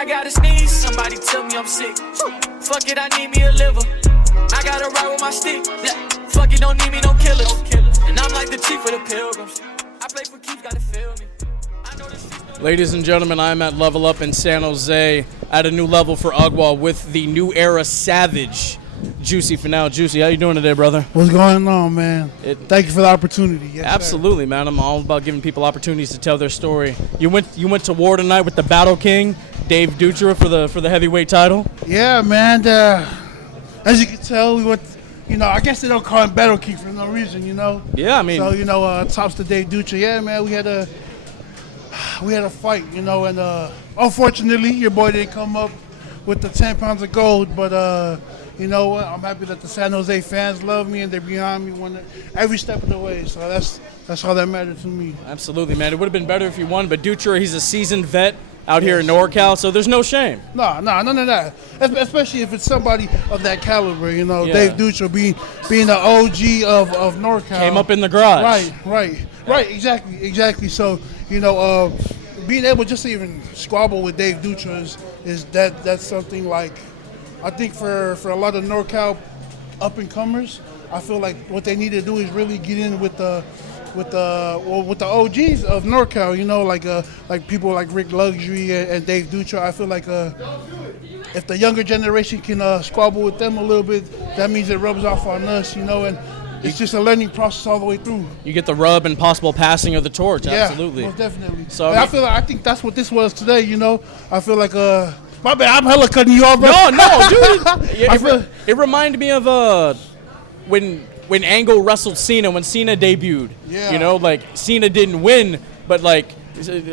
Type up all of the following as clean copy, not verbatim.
I gotta sneeze, somebody tell me I'm sick. Fuck it, I need me a liver. I gotta ride with my stick. Fuck it, don't need me no killers. And I'm like the chief of the pilgrims. I play for keeps, gotta feel me. Ladies and gentlemen, I'm at Level Up in San Jose at a new level for Agua with the New Era Savage, Juicy Finale. Juicy, how you doing today, brother? What's going on, man? Thank you for the opportunity. Yes, absolutely, man. I'm all about giving people opportunities to tell their story. You went to war tonight with the Battle King, Dave Dutra, for the heavyweight title. Yeah, man. As you can tell, we went. I guess they don't call him Battle King for no reason, Yeah, I mean. So tops to Dave Dutra. Yeah, man. We had a fight, and unfortunately, your boy didn't come up with the 10 pounds of gold, but you know what? I'm happy that the San Jose fans love me and they're behind me every step of the way. So that's all that matters to me. Absolutely, man. It would have been better if you won, but Dutra, he's a seasoned vet out here in NorCal, so there's no shame. No, none of that. Especially if it's somebody of that caliber, Dave Dutra being the OG of NorCal. Came up in the garage. Right, exactly. So, being able just to even squabble with Dave Dutra that's something like, I think for a lot of NorCal up-and-comers, I feel like what they need to do is really get in with the OGs of NorCal, like people like Rick Luxury and Dave Dutra. I feel like if the younger generation can squabble with them a little bit, that means it rubs off on us, and it's just a learning process all the way through. You get the rub and possible passing of the torch, absolutely. Yeah, most definitely. So I think that's what this was today, I feel like my bad, I'm hella cutting you off, bro. No, dude. It reminded me of when Angle wrestled Cena when Cena debuted. Yeah. Cena didn't win, but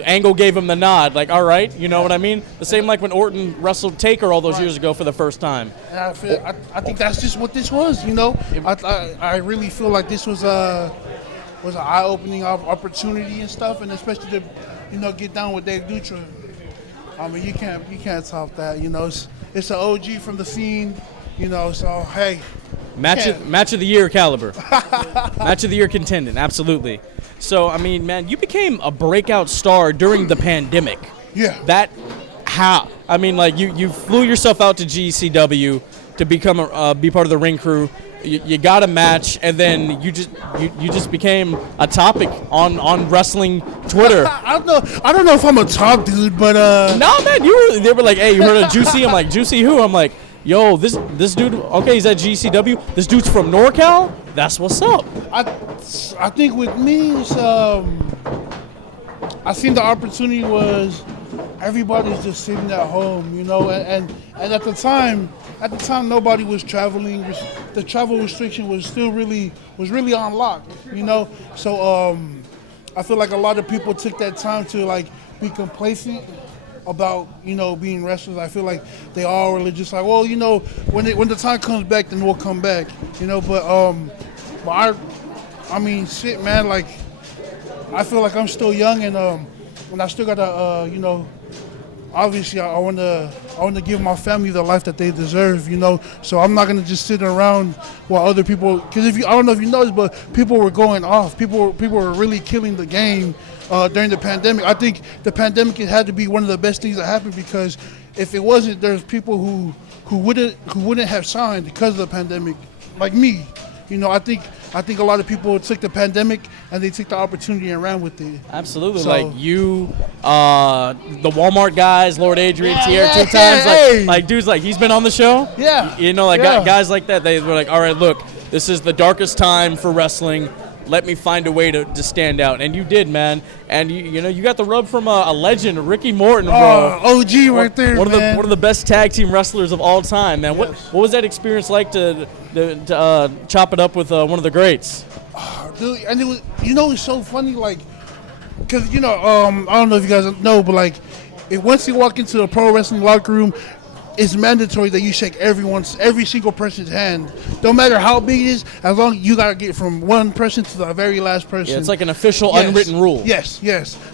Angle gave him the nod. All right, you know what I mean? The same like when Orton wrestled Taker all those years ago for the first time. And I think that's just what this was, I really feel like this was an eye-opening opportunity and stuff, and especially to, get down with Dave Dutra. I mean, you can't top that, It's an OG from the scene, so hey. Match of the year caliber. Match of the year contendant, absolutely. So, I mean, man, you became a breakout star during the pandemic. Yeah. How? I mean, you flew yourself out to GCW to become be part of the ring crew. You got a match, and then you just became a topic on wrestling Twitter. I don't know if I'm a top dude, but no, man, they were like, hey, you heard of Juicy? I'm like, Juicy who? I'm like, yo, this dude, okay, he's at GCW. This dude's from NorCal? That's what's up. I think with me, I think the opportunity was everybody's just sitting at home, and at the time nobody was traveling. The travel restriction was still really on lock, So I feel like a lot of people took that time to be complacent about being wrestlers. I feel like they all were just like, well, when the time comes back, then we'll come back, but I mean, shit, man, I feel like I'm still young, and I still gotta obviously I want to give my family the life that they deserve, so I'm not gonna just sit around while other people, because I don't know if you noticed, but people were going off, people were really killing the game during the pandemic. I think the pandemic had to be one of the best things that happened, because if it wasn't, there's people who wouldn't have signed because of the pandemic, like me. I think a lot of people took the pandemic and they took the opportunity and ran with it. Absolutely. So, the Walmart guys, Lord Adrian, Tierra 2 times. Dude's he's been on the show. Yeah. Guys like that, they were like, all right, look, this is the darkest time for wrestling. Let me find a way to stand out. And you did, man. And you got the rub from a legend, Ricky Morton, bro. OG right there, man. One of the best tag team wrestlers of all time, man. Yes. What was that experience like to chop it up with one of the greats? Dude, and it was, it's so funny, because, I don't know if you guys know, but once you walk into the pro wrestling locker room, it's mandatory that you shake every single person's hand. Don't matter how big it is, as long as you got to get from one person to the very last person. Yeah, it's like an official unwritten rule. Yes.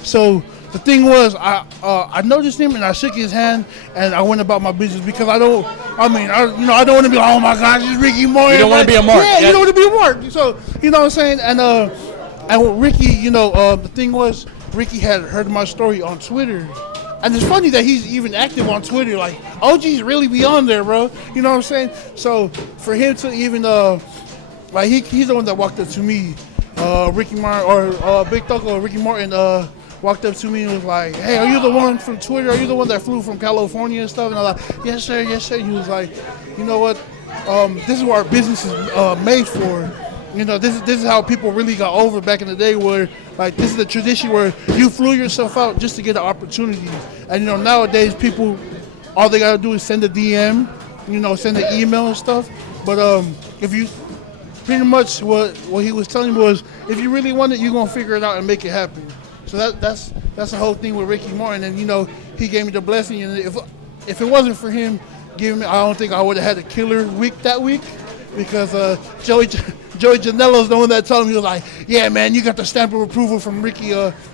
So the thing was, I noticed him and I shook his hand and I went about my business, because I don't want to be like, oh my gosh, it's Ricky Morton. You don't want to be a mark. Yeah, you don't want to be a mark. So, you know what I'm saying? And with Ricky, the thing was, Ricky had heard my story on Twitter. And it's funny that he's even active on Twitter. Like, OG's really be on there, bro. You know what I'm saying? So for him to even like he's the one that walked up to me, Ricky Martin or Big Thug or Ricky Martin walked up to me and was like, "Hey, are you the one from Twitter? Are you the one that flew from California and stuff?" And I was like, "Yes, sir, yes, sir." He was like, "You know what? This is what our business is made for. You know, this is how people really got over back in the day. Where like this is the tradition where you flew yourself out just to get an opportunity. And you know, nowadays people, all they gotta do is send a DM, you know, send an email and stuff. But if you pretty much what he was telling me was, if you really want it, you're gonna figure it out and make it happen. So that's the whole thing with Ricky Martin. And you know, he gave me the blessing. And if it wasn't for him giving me, I don't think I would have had a killer week that week, because Joey Janela's the one that told me, he was like, "Yeah, man, you got the stamp of approval from Ricky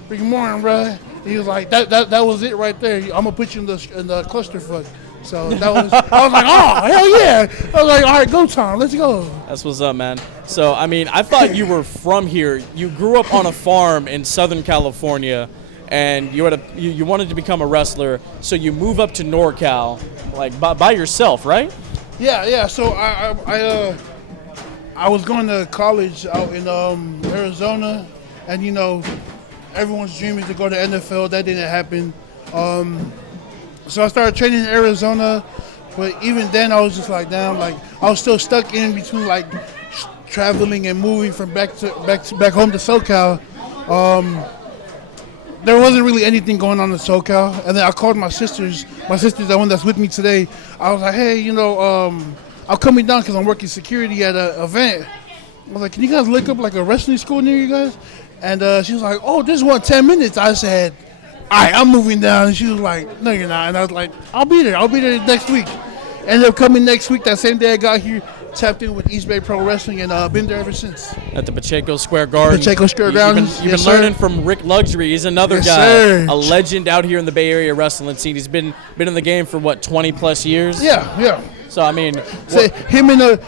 Martin, bro." And he was like, "That was it right there. I'm gonna put you in the clusterfuck." So that was, I was like, "Oh, hell yeah!" I was like, "All right, go Tom, let's go." That's what's up, man. So I mean, I thought you were from here. You grew up on a farm in Southern California, and you wanted to become a wrestler. So you move up to NorCal, like by yourself, right? Yeah. So I was going to college out in Arizona, and you know, everyone's dream is to go to NFL. That didn't happen. So I started training in Arizona, but even then I was just like, damn, like I was still stuck in between like traveling and moving from back home to SoCal. There wasn't really anything going on in SoCal, and then I called my sisters. My sister's the one that's with me today. I was like, "Hey, you know, I'm coming down because I'm working security at an event." I was like, "Can you guys look up like a wrestling school near you guys?" And she was like, "Oh, this one 10 minutes." I said, "All right, I'm moving down." And she was like, "No, you're not." And I was like, I'll be there next week." Ended up coming next week. That same day I got here, tapped in with East Bay Pro Wrestling, and been there ever since. At the Pacheco Square Garden. Pacheco Square Garden. You've been learning from Rick Luxury. He's another guy, sir. A legend out here in the Bay Area wrestling scene. He's been in the game for what, 20 plus years? Yeah. So I mean, him and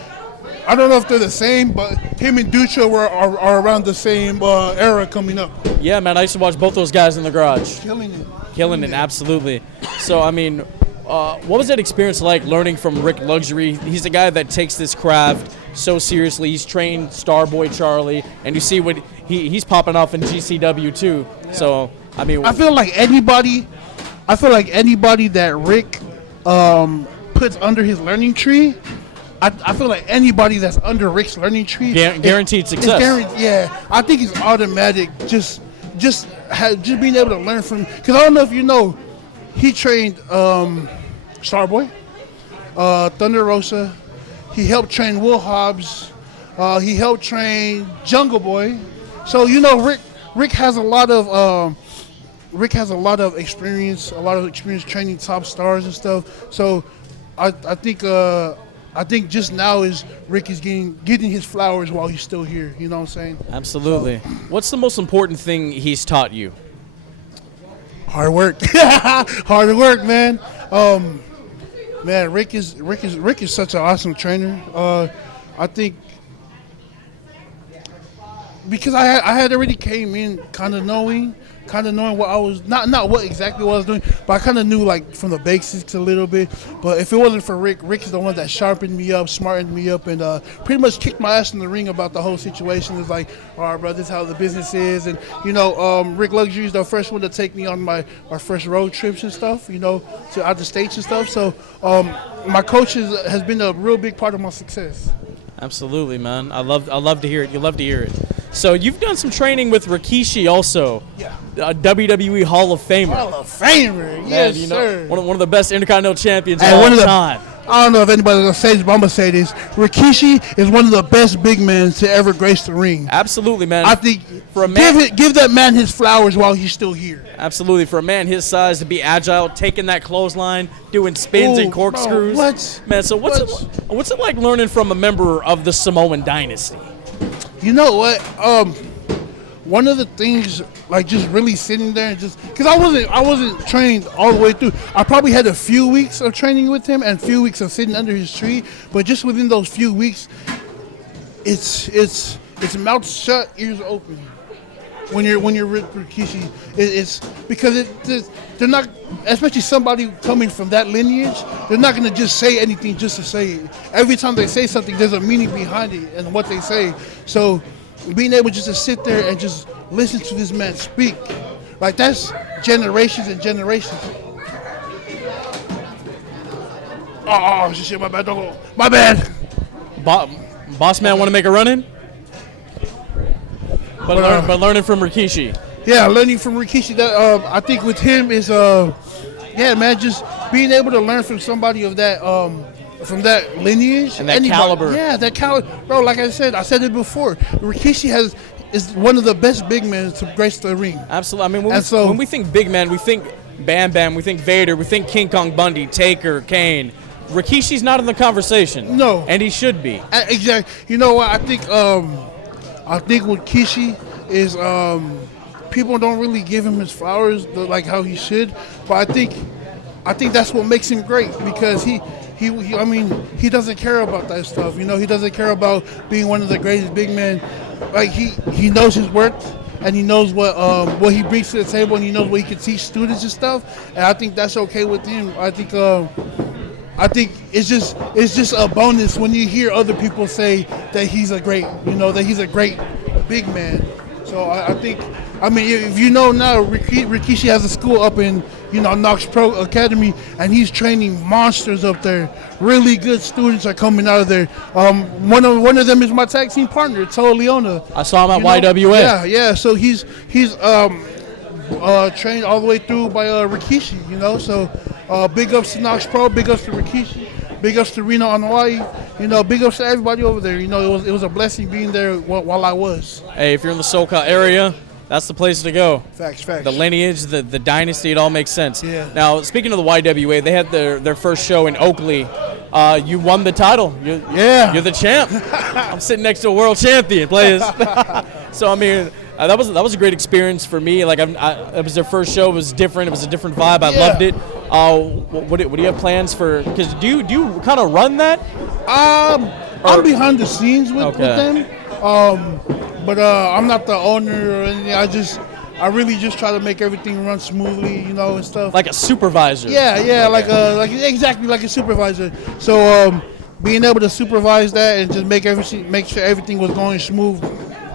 I don't know if they're the same, but him and Dutra are around the same era coming up. Yeah, man, I used to watch both those guys in the garage. Killing it, absolutely. So I mean, what was that experience like learning from Rick Luxury? He's a guy that takes this craft so seriously. He's trained Starboy Charlie, and you see what he's popping off in GCW too. Yeah. So I mean, I feel like anybody that Rick puts under his learning tree, I feel like anybody that's under Rick's learning tree, guaranteed success. Yeah, I think it's automatic. Just being able to learn from, because I don't know if you know, he trained Starboy, Thunder Rosa. He helped train Will Hobbs. He helped train Jungle Boy. So you know, Rick has a lot of experience. A lot of experience training top stars and stuff. So I think just now is Rick is getting his flowers while he's still here. You know what I'm saying? Absolutely. So, what's the most important thing he's taught you? Hard work. Hard work, man. Man, Rick is such an awesome trainer. I think because I had already came in kind of knowing what I was not what exactly what I was doing, but I kind of knew like from the basics a little bit. But if it wasn't for Rick is the one that sharpened me up, smartened me up, and pretty much kicked my ass in the ring about the whole situation. It's like, all right, bro, this is how the business is, and you know, Rick Luxury is the first one to take me on our first road trips and stuff, you know, to out the states and stuff. So my coach has been a real big part of my success. Absolutely, man. I love to hear it. You love to hear it. So you've done some training with Rikishi also. Yeah. A WWE Hall of Famer. Hall of Famer, yes, you know, sir. One of the best Intercontinental champions of all time. I don't know if anybody's going to say this, but I'm going to say this. Rikishi is one of the best big men to ever grace the ring. Absolutely, man. I think for a man, give that man his flowers while he's still here. Absolutely. For a man his size to be agile, taking that clothesline, doing spins and corkscrews. Bro, what? Man, so what's it like learning from a member of the Samoan dynasty? You know what? One of the things, like just really sitting there and just, because I wasn't trained all the way through. I probably had a few weeks of training with him and a few weeks of sitting under his tree, but just within those few weeks, it's mouth shut, ears open. when you're with Rikishi. It's because they're not, especially somebody coming from that lineage. They're not gonna just say anything just to say it. Every time they say something, there's a meaning behind it and what they say. So being able just to sit there and just listen to this man speak, like that's generations and generations. Oh shit! My bad. Don't go. My bad. Boss man want to make a run in? But learning from Rikishi. Yeah, learning from Rikishi. That I think with him is yeah, man, just being able to learn from somebody of that from that lineage and that caliber. Yeah, that caliber, bro. Like I said it before. Rikishi is one of the best big men to grace the ring. Absolutely. I mean, when we think big man, we think Bam Bam, we think Vader, we think King Kong Bundy, Taker, Kane. Rikishi's not in the conversation. No, and he should be. Exactly. You know what? I think with Kishi is people don't really give him his flowers like how he should. But I think that's what makes him great because he I mean he doesn't care about that stuff. You know, he doesn't care about being one of the greatest big men. Like he knows his worth and he knows what he brings to the table and he knows what he can teach students and stuff. And I think that's okay with him. I think it's just a bonus when you hear other people say that he's a great big man. So I think, I mean, if you know now, Rikishi has a school up in, Knox Pro Academy, and he's training monsters up there. Really good students are coming out of there. One of them is my tag team partner, Toa Leona. I saw him at YWA. Yeah. So he's trained all the way through by Rikishi. So big ups to Knox Pro, big ups to Rikishi, big ups to Reno on Hawaii. Big ups to everybody over there. It was a blessing being there while I was. Hey, if you're in the SoCal area, that's the place to go. Facts. The lineage, the dynasty, it all makes sense. Yeah. Now, speaking of the YWA, they had their first show in Oakley. You won the title. You're the champ. I'm sitting next to a world champion, players. So I mean, that was a great experience for me. Like it was their first show. It was different. It was a different vibe. I loved it. What do you have plans for? Because do you kind of run that? I'm behind the scenes with them. But I'm not the owner or anything. I really just try to make everything run smoothly, and stuff. Like a supervisor. Yeah, like exactly like a supervisor. So being able to supervise that and just make sure everything was going smooth,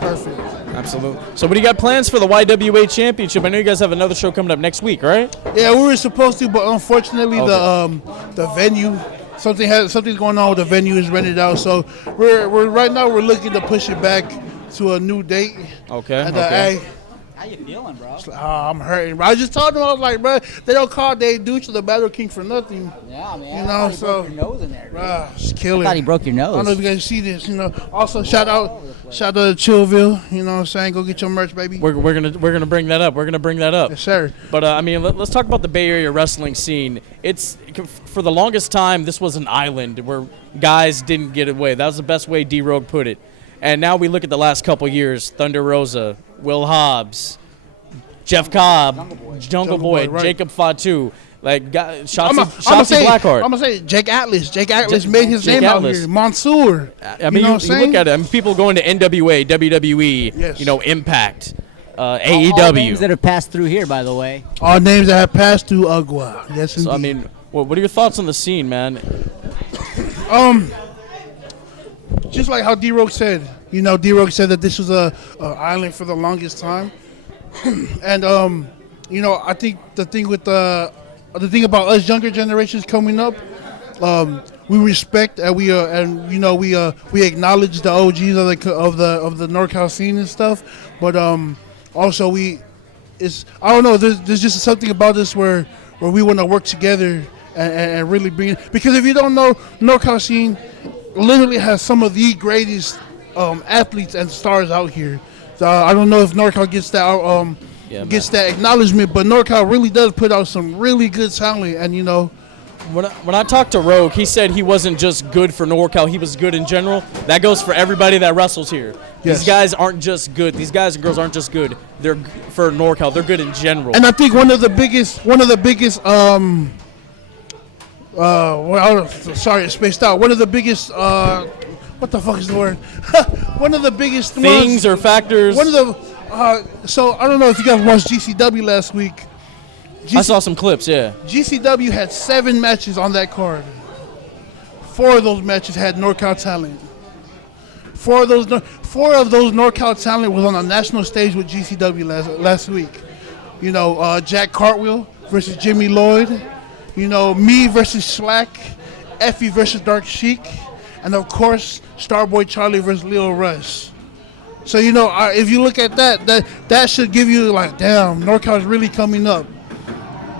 perfect. Absolutely. So what do you got plans for the YWA Championship? I know you guys have another show coming up next week, right? Yeah, we were supposed to, but unfortunately the venue, something's going on with the venue is rented out. So we're right now we're looking to push it back to a new date. Okay. And how you feeling, bro? I'm hurting, bro. I just told them, I was like, bro, they don't call Dave Duch the Battle King for nothing. Yeah, man. I thought he broke your nose in there, bro, just kill it. I thought he broke your nose. I don't know if you guys see this, Also, shout out to Chillville, you know what I'm saying? Go get your merch, baby. We're gonna bring that up. We're gonna bring that up. Yes, sir. But I mean, let's talk about the Bay Area wrestling scene. It's for the longest time, this was an island where guys didn't get away. That was the best way D-Rogue put it. And now we look at the last couple years: Thunder Rosa, Will Hobbs, Jeff Cobb, Jungle Boy, right. Jacob Fatu, Shotzi Blackheart. I'm gonna say Jake Atlas. Jake Atlas made his name out here. Mansoor. I mean, you look at it. I mean, people going to NWA, WWE, yes. Impact, AEW. All names that have passed through here, by the way. All names that have passed through Agua. Yes, indeed. So I mean, what are your thoughts on the scene, man? Just like how D-Rogue said, D-Rogue said that this was a island for the longest time. And I think the thing about us younger generations coming up, we respect and we acknowledge the OGs of the NorCal scene and stuff, but also I don't know, there's just something about us where we want to work together and really bring it, because if you don't know, NorCal scene literally has some of the greatest athletes and stars out here. So I don't know if NorCal gets that acknowledgement, but NorCal really does put out some really good talent. And when I talked to Rogue, he said he wasn't just good for NorCal; he was good in general. That goes for everybody that wrestles here. Yes. These guys aren't just good. These guys and girls aren't just good. They're for NorCal. They're good in general. And I think one of the biggest. Sorry, I spaced out. One of the biggest. What the fuck is the word? One of the biggest things or factors. One of So I don't know if you guys watched GCW last week. I saw some clips, yeah. GCW had 7 matches on that card. 4 of those matches had NorCal talent. 4 of those NorCal talent was on a national stage with GCW last week. You know, Jack Cartwheel versus Jimmy Lloyd. You know, me versus Slack. Effie versus Dark Sheik. And of course, Starboy Charlie versus Leo Rush. So, you know, if you look at that should give you like, damn, NorCal is really coming up.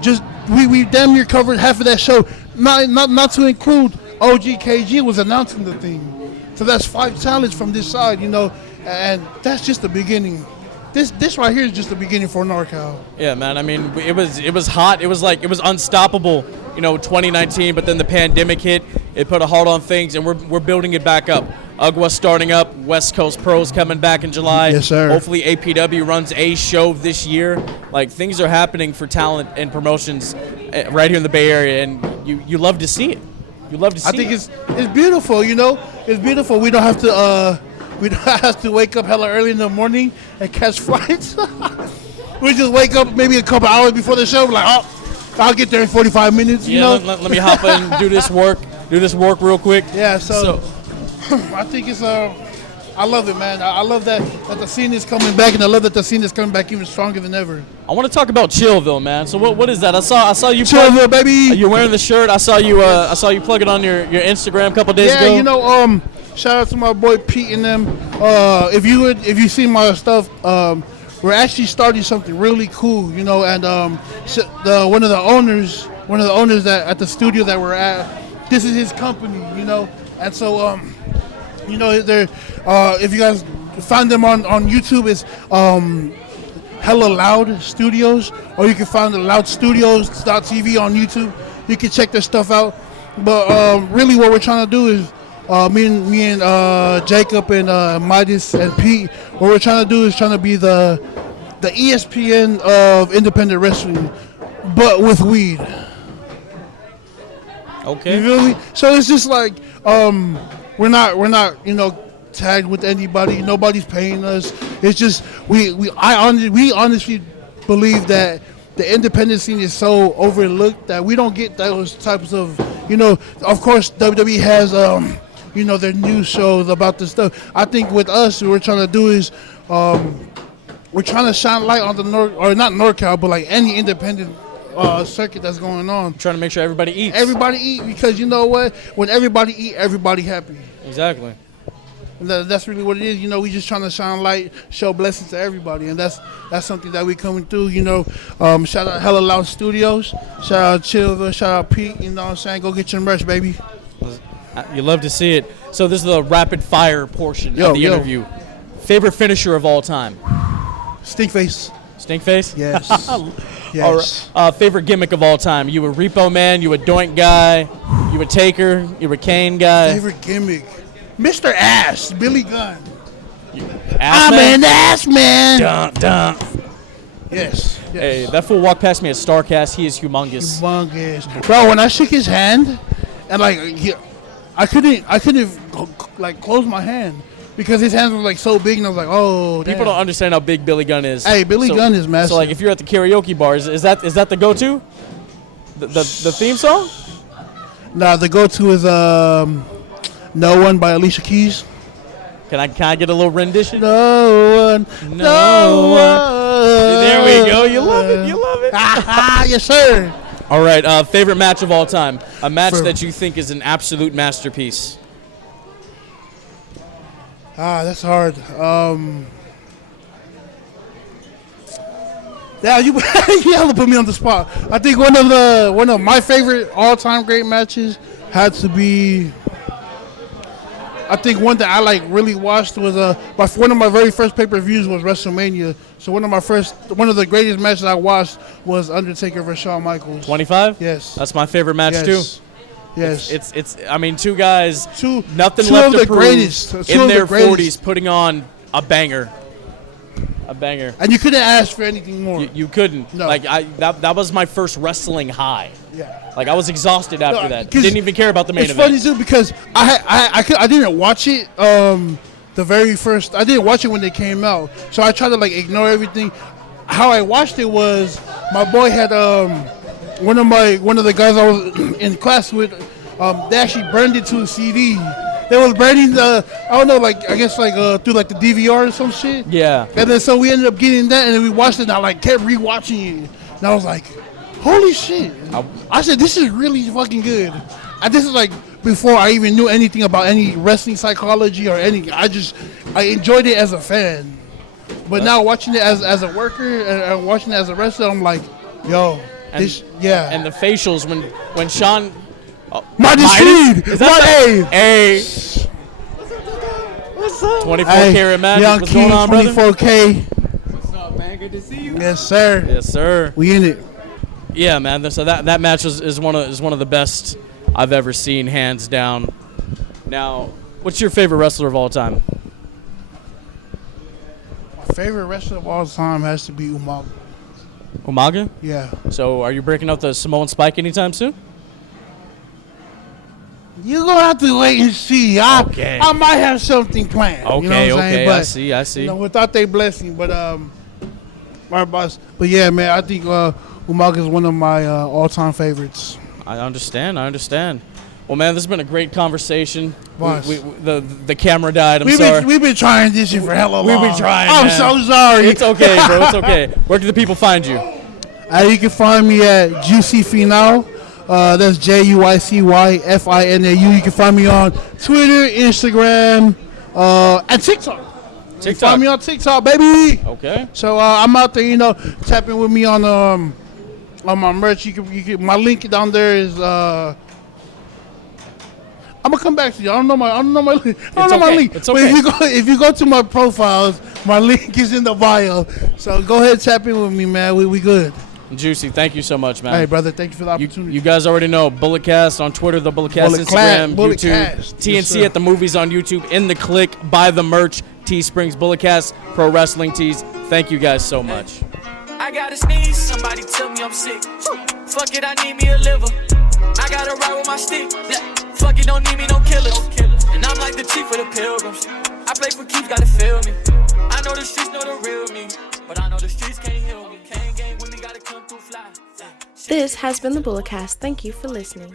Just we damn near covered half of that show. Not to include OGKG was announcing the thing. So that's 5 talents from this side, you know, and that's just the beginning. This right here is just the beginning for NorCal. Yeah, man. I mean, it was hot. It was unstoppable, you know, 2019. But then the pandemic hit. It put a halt on things, and we're building it back up. UGWA starting up. West Coast Pros coming back in July. Yes, sir. Hopefully APW runs a show this year. Like, things are happening for talent and promotions right here in the Bay Area, and you love to see it. You love to see it. I think it's beautiful, you know. It's beautiful. We don't have to wake up hella early in the morning and catch flights. We just wake up maybe a couple hours before the show. Like, oh, I'll get there in 45 minutes. You know. Let me hop in and do this work real quick. Yeah. So I think it's I love it, man. I love that the scene is coming back, and I love that the scene is coming back even stronger than ever. I want to talk about Chillville, man. So what is that? I saw you. Chillville, baby. You're wearing the shirt. I saw you plug it on your Instagram a couple days ago. Yeah, you know, shout out to my boy Pete and them. If you see my stuff, we're actually starting something really cool, you know. And one of the owners that at the studio that we're at, this is his company, you know. And so, you know, they're if you guys find them on YouTube, it's Hella Loud Studios, or you can find the loudstudios.tv on YouTube. You can check their stuff out. But really what we're trying to do is me and Jacob and Midas and Pete, what we're trying to do is trying to be the ESPN of independent wrestling, but with weed. Okay. You feel me? So it's just like we're not you know tagged with anybody. Nobody's paying us. It's just we honestly believe that the independent scene is so overlooked that we don't get those types of, you know. Of course, WWE has you know, their news shows about this stuff. I think with us, what we're trying to do is we're trying to shine light on the not NorCal, but like any independent circuit that's going on. Trying to make sure everybody eats. Everybody eat, because you know what? When everybody eat, everybody happy. Exactly. And that's really what it is. You know, we just trying to shine light, show blessings to everybody, and that's something that we coming through. You know, shout out Hella Loud Studios, shout out Chillville, shout out Pete. You know what I'm saying? Go get your merch, baby. You love to see it. So this is the rapid fire portion of the interview. Favorite finisher of all time? Stinkface. Stinkface? Yes. Yes. All right. Favorite gimmick of all time? You a Repo Man? You a Doink guy? You a Taker? You a Kane guy? Favorite gimmick? Mr. Ass, Billy Gunn. I'm an ass man. Dun, dun. Yes. Hey, that fool walked past me at StarCast. He is humongous. Bro, when I shook his hand, and like I couldn't like close my hand because his hands were like so big, and I was like, oh. Damn. People don't understand how big Billy Gunn is. Hey, Billy Gunn is massive. So like, if you're at the karaoke bar, is that the go-to? The theme song? Nah, the go-to is No One by Alicia Keys. Can I get a little rendition? No one. There we go. You love it. You love it. Yes, sir. All right. Favorite match of all time. A match that you think is an absolute masterpiece. That's hard. Yeah, you have to put me on the spot. I think one of my favorite all-time great matches had to be. I think one that I like really watched was one of my very first pay-per-views was WrestleMania. So one of the greatest matches I watched was Undertaker versus Shawn Michaels. 25? Yes. That's my favorite match too. Yes. It's I mean, two guys, nothing two left of to the prove, greatest. in their 40s, putting on a banger. A banger. And you couldn't ask for anything more. You couldn't. No. Like that was my first wrestling high. Yeah. Like I was exhausted after that. Didn't even care about the main event. It's funny too because I didn't watch it the very first. I didn't watch it when they came out, so I tried to like ignore everything. How I watched it was my boy had one of the guys I was in class with. They actually burned it to a CD. They was burning the, I don't know, like I guess like through like the DVR or some shit. Yeah. And then so we ended up getting that, and then we watched it. And I like kept rewatching it, and I was like, holy shit! I said this is really fucking good. And this is like before I even knew anything about any wrestling psychology or anything. I enjoyed it as a fan, but now watching it as a worker and watching it as a wrestler, I'm like, yo, this yeah. And the facials when Sean. Mighty Speed! Is that Hey! What's up? 24 karat magic. Young What's King, going on, brother? 24K. What's up, man? Good to see you. Yes, sir. Yes, sir. We in it. Yeah, man. So that match is one of the best I've ever seen, hands down. Now, what's your favorite wrestler of all time? My favorite wrestler of all time has to be Umaga. Umaga? Yeah. So, are you breaking up the Samoan Spike anytime soon? You're going to have to wait and see. Okay. I might have something planned. Okay, you know what I'm saying? okay. But, I see. You know, without their blessing. But, my boss. But, yeah, man, I think Umaga is one of my all-time favorites. I understand. Well, man, this has been a great conversation. Boss. The camera died. I'm sorry. We've been trying this shit for hella long. We've been trying, I'm man. so sorry. It's okay, bro. It's okay. Where can the people find you? You can find me at Juicy Finau. That's JUICYFINAU. You can find me on Twitter, Instagram, and TikTok. You can find me on TikTok, baby. Okay. So I'm out there, you know, tapping with me on my merch. You can my link down there is. I'm gonna come back to you. I don't know my link. It's okay. But if you go to my profiles, my link is in the bio. So go ahead, tap in with me, man. We good. Juicy, thank you so much, man. Hey, brother, thank you for the opportunity. You guys already know Bulletcast on Twitter, the Bulletcast Instagram, YouTube, Bulletcast. TNC Yes, at the movies on YouTube. In the click, buy the merch. Teesprings Bulletcast, Pro Wrestling Tees. Thank you guys so much. I gotta sneeze, somebody tell me I'm sick. Fuck it, I need me a liver. I gotta ride with my stick. Fuck it, don't need me no killers. And I'm like the chief of the pilgrims. I play for keeps, gotta feel me. I know the streets know the real me, but I know the streets can't heal me. Can't game with me, gotta come through fly. This has been the Bulletcast. Thank you for listening.